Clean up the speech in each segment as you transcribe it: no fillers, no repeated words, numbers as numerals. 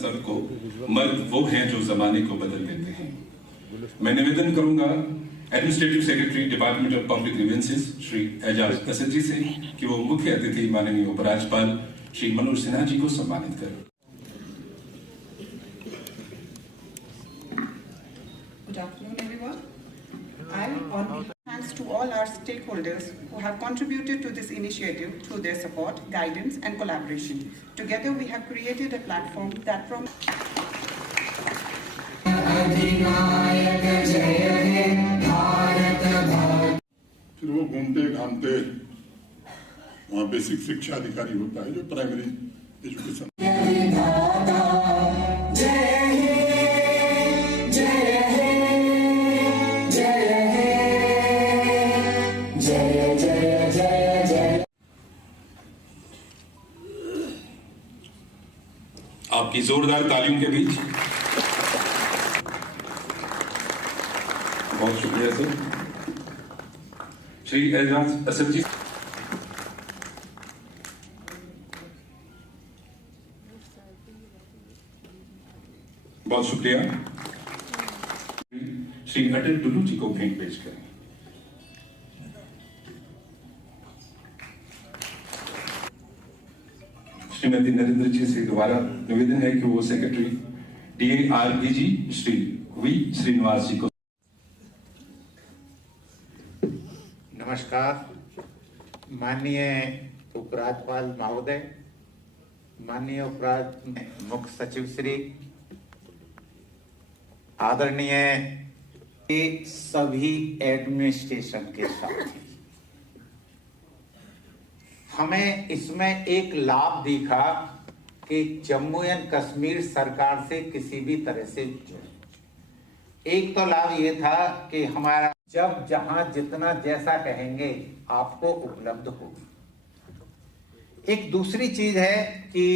सबको मर्द वो हैं जो जमाने को बदल देते हैं। मैं निवेदन करूंगा administrative secretary department of public grievances Shri Ejaz Asad ji से कि वो मुख्य अतिथि माननीय उपराज्यपाल श्री मनोज सिन्हा जी को सम्मानित करें। Good afternoon, everyone. Thanks to all our stakeholders who have contributed to this initiative through their support, guidance, and collaboration. Together, we have created a platform that from. फिर वो घूमते घामते वहाँ बेसिक शिक्षा अधिकारी होता है जो प्राइमरी एजुकेशन। आपकी जोरदार तालियों के बीच बहुत शुक्रिया सर। श्री एजाज असद जी बहुत शुक्रिया। श्री अटल डुल्लू जी को भेंट पेश करें। श्रीमती नरेंद्र जी से दोबारा निवेदन है कि वो secretary DARPG Shri V Srinivas ji को। नमस्कार माननीय उपराज्यपाल महोदय, माननीय मुख्य सचिव श्री, आदरणीय सभी एडमिनिस्ट्रेशन के साथ हमें इसमें एक लाभ दिखा कि जम्मू एंड कश्मीर सरकार से किसी भी तरह से जुड़े। एक तो लाभ ये था कि हमारा जब जहां जितना जैसा कहेंगे आपको उपलब्ध होगी। एक दूसरी चीज है कि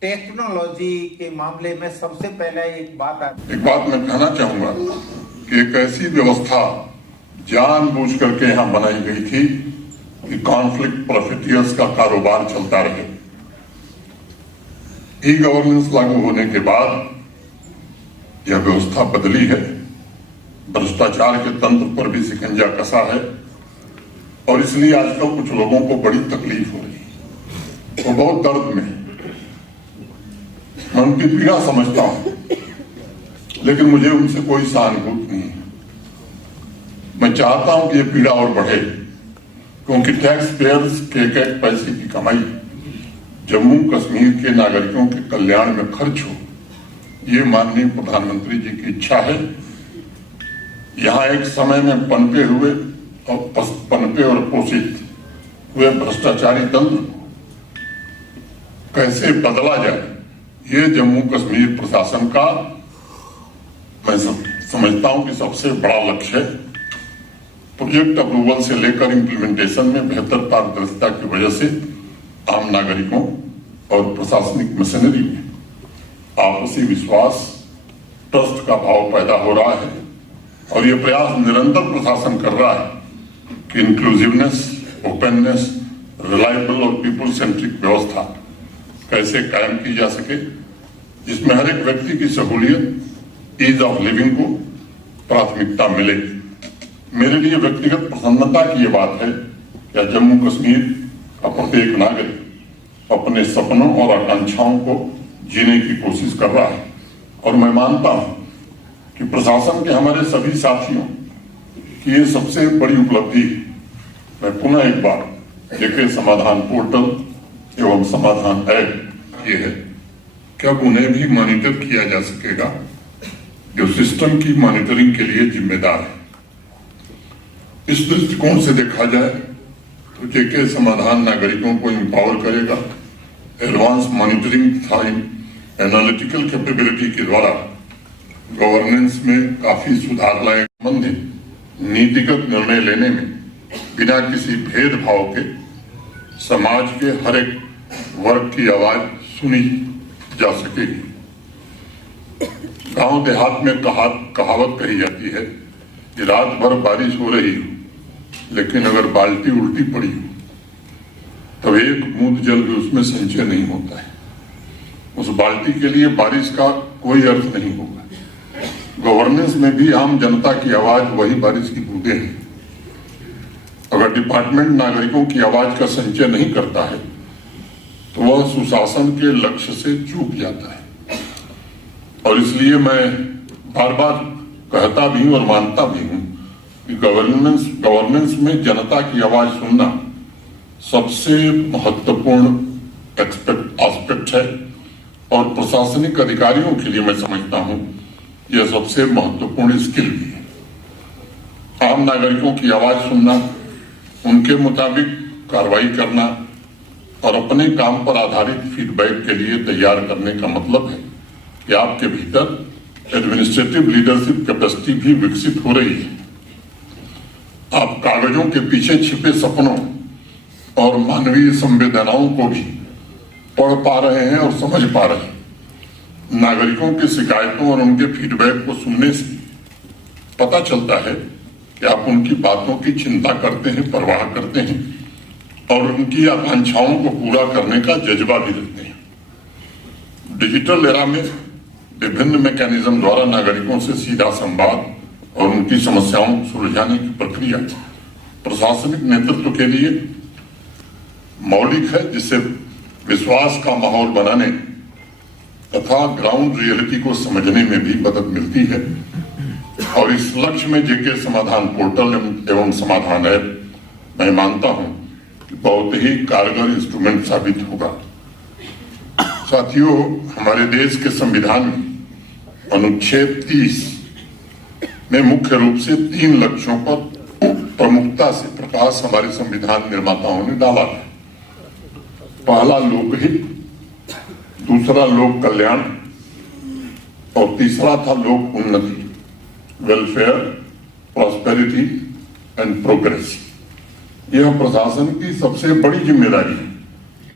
टेक्नोलॉजी के मामले में सबसे पहले एक बात मैं कहना चाहूंगा कि एक ऐसी व्यवस्था जानबूझ करके यहाँ बनाई गई थी कि कॉन्फ्लिक्ट प्रोफिटियर्स का कारोबार चलता रहे। ई गवर्नेंस लागू होने के बाद यह व्यवस्था बदली है, भ्रष्टाचार के तंत्र पर भी शिकंजा कसा है और इसलिए आजकल कुछ लोगों को बड़ी तकलीफ हो रही है, वो बहुत दर्द में है। मैं उनकी पीड़ा समझता हूं, लेकिन मुझे उनसे कोई सहानुभूति नहीं है। मैं चाहता हूं कि यह पीड़ा और बढ़े, क्योंकि टैक्स पेयर्स के एक पैसे की कमाई जम्मू कश्मीर के नागरिकों के कल्याण में खर्च हो, ये माननीय प्रधानमंत्री जी की इच्छा है। यहां एक समय में पनपे और पोषित हुए भ्रष्टाचारी तंत्र कैसे बदला जाए, ये जम्मू कश्मीर प्रशासन का मैं समझता हूं कि सबसे बड़ा लक्ष्य है। प्रोजेक्ट अप्रूवल से लेकर इम्प्लीमेंटेशन में बेहतर पारदर्शिता की वजह से आम नागरिकों और प्रशासनिक मशीनरी में आपसी विश्वास, ट्रस्ट का भाव पैदा हो रहा है और ये प्रयास निरंतर प्रशासन कर रहा है कि इंक्लूसिवनेस, ओपननेस, रिलायबल और पीपल सेंट्रिक व्यवस्था कैसे कायम की जा सके, जिसमें हर एक व्यक्ति की सहूलियत, ईज ऑफ लिविंग को प्राथमिकता मिले। मेरे लिए व्यक्तिगत प्रसन्नता की यह बात है कि जम्मू कश्मीर का प्रत्येक नागरिक अपने सपनों और आकांक्षाओं को जीने की कोशिश कर रहा है और मैं मानता हूं कि प्रशासन के हमारे सभी साथियों की ये सबसे बड़ी उपलब्धि है। मैं पुनः एक बार देखे समाधान पोर्टल एवं समाधान ऐप ये है कि अब उन्हें भी मॉनिटर किया जा सकेगा जो सिस्टम की मॉनिटरिंग के लिए जिम्मेदार है। इस दृष्टिकोण से देखा जाए तो जेके समाधान नागरिकों को एम्पावर करेगा, एडवांस मॉनिटरिंग तथा एनालिटिकल कैपेबिलिटी के द्वारा गवर्नेंस में काफी सुधार लाए। संबंधित नीतिगत निर्णय लेने में बिना किसी भेदभाव के समाज के हर एक वर्ग की आवाज सुनी जा सकेगी। गांव देहात में कहावत कही जाती है कि रात भर बारिश हो रही हो, लेकिन अगर बाल्टी उल्टी पड़ी हो तब एक बूंद जल भी उसमें संचय नहीं होता है। उस बाल्टी के लिए बारिश का कोई अर्थ नहीं होगा। गवर्नेंस में भी आम जनता की आवाज वही बारिश की बूंदें हैं। अगर डिपार्टमेंट नागरिकों की आवाज का संचय नहीं करता है तो वह सुशासन के लक्ष्य से चूक जाता है। और इसलिए मैं बार बार कहता भी हूं और मानता भी हूं कि गवर्नेंस में जनता की आवाज सुनना सबसे महत्वपूर्ण एस्पेक्ट है और प्रशासनिक अधिकारियों के लिए मैं समझता हूं यह सबसे महत्वपूर्ण स्किल भी है। आम नागरिकों की आवाज सुनना, उनके मुताबिक कार्रवाई करना और अपने काम पर आधारित फीडबैक के लिए तैयार करने का मतलब है कि आपके भीतर एडमिनिस्ट्रेटिव लीडरशिप कैपेसिटी भी विकसित हो रही है। आप कागजों के पीछे छिपे सपनों और मानवीय संवेदनाओं को भी पढ़ पा रहे हैं और समझ पा रहे हैं। नागरिकों की शिकायतों और उनके फीडबैक को सुनने से पता चलता है कि आप उनकी बातों की चिंता करते हैं, परवाह करते हैं और उनकी आकांक्षाओं को पूरा करने का जज्बा भी रखते हैं। डिजिटल एरा में विभिन्न मैकेनिज्म द्वारा नागरिकों से सीधा संवाद और उनकी समस्याओं को सुलझाने की प्रक्रिया प्रशासनिक नेतृत्व के लिए मौलिक है, जिससे विश्वास का माहौल बनाने तथा ग्राउंड रियलिटी को समझने में भी मदद मिलती है। और इस लक्ष्य में जेके समाधान पोर्टल एवं समाधान ऐप मैं मानता हूं कि बहुत ही कारगर इंस्ट्रूमेंट साबित होगा। साथियों, हमारे देश के संविधान में अनुच्छेद 30 में मुख्य रूप से 3 लक्ष्यों पर प्रमुखता से प्रकाश हमारे संविधान निर्माताओं ने डाला है। पहला लोकहित, दूसरा लोक कल्याण और तीसरा था लोक उन्नति, वेलफेयर, प्रॉस्पेरिटी एंड प्रोग्रेस। यह प्रशासन की सबसे बड़ी जिम्मेदारी है